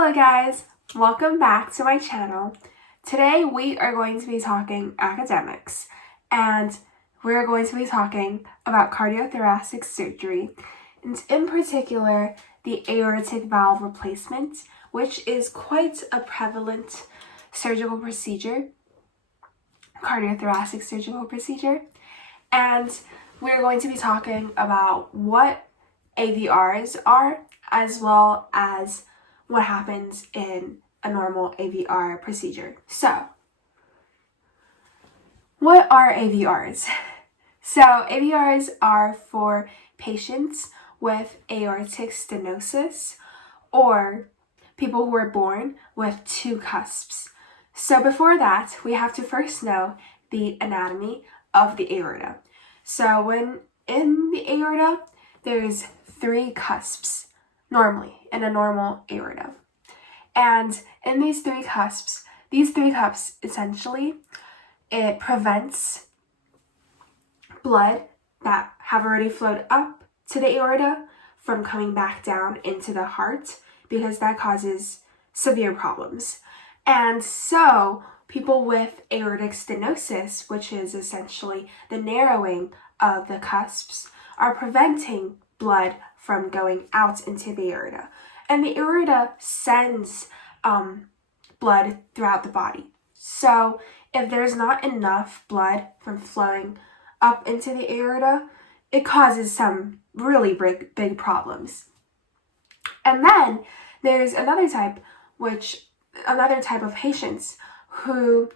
Hello guys, welcome back to my channel. Today we are going to be talking academics, and we're going to be talking about cardiothoracic surgery, and in particular the aortic valve replacement, which is quite a prevalent surgical procedure, cardiothoracic surgical procedure. And we're going to be talking about what AVRs are, as well as what happens in a normal AVR procedure. So, what are AVRs? So, AVRs are for patients with aortic stenosis or people who are born with two cusps. So before that, we have to first know the anatomy of the aorta. So when in the aorta, there's three cusps normally in a normal aorta. And in these three cusps essentially, it prevents blood that have already flowed up to the aorta from coming back down into the heart, because that causes severe problems. And so people with aortic stenosis, which is essentially the narrowing of the cusps, are preventing blood from going out into the aorta. And the aorta sends blood throughout the body. So if there's not enough blood from flowing up into the aorta, it causes some really big problems. And then there's another type of patients who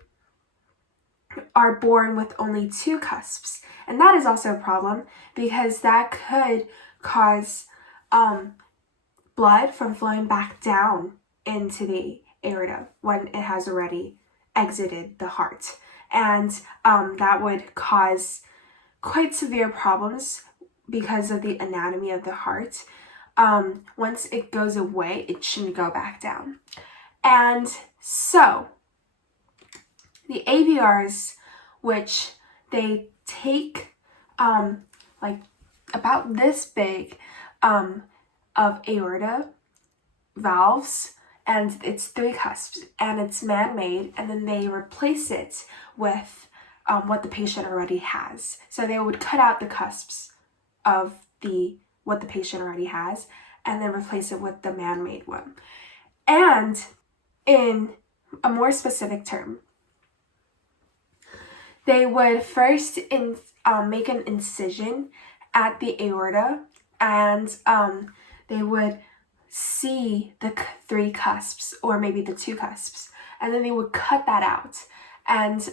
are born with only two cusps. And that is also a problem, because that could cause blood from flowing back down into the aorta when it has already exited the heart. And that would cause quite severe problems because of the anatomy of the heart. Once it goes away, it shouldn't go back down. And so the AVRs, which they take like about this big of aorta valves, and it's three cusps, and it's man-made, and then they replace it with what the patient already has. So they would cut out the cusps of what the patient already has, and then replace it with the man-made one. And in a more specific term, they would first make an incision at the aorta, and they would see the three cusps, or maybe the two cusps, and then they would cut that out, and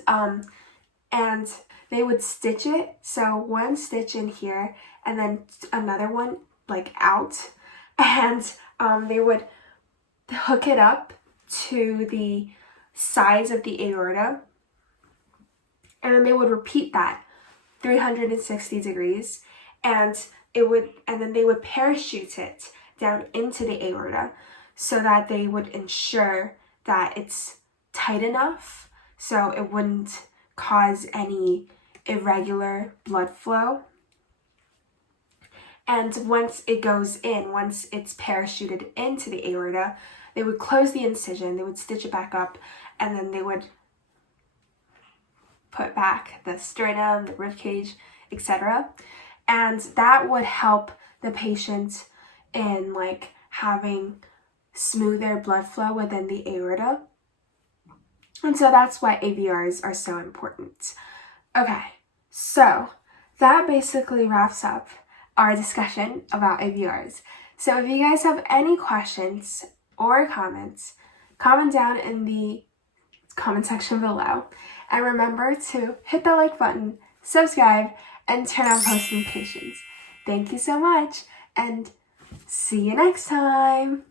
they would stitch it. So one stitch in here, and then another one like out, and they would hook it up to the sides of the aorta, and then they would repeat that 360 degrees, and then they would parachute it down into the aorta, so that they would ensure that it's tight enough so it wouldn't cause any irregular blood flow. And once it's parachuted into the aorta, they would close the incision, they would stitch it back up, and then they would put back the sternum, the rib cage, etc. And that would help the patient in like having smoother blood flow within the aorta. And so that's why AVRs are so important. Okay, so that basically wraps up our discussion about AVRs. So if you guys have any questions or comments, comment down in the comment section below. And remember to hit the like button, subscribe, and turn on post notifications. Thank you so much, and see you next time.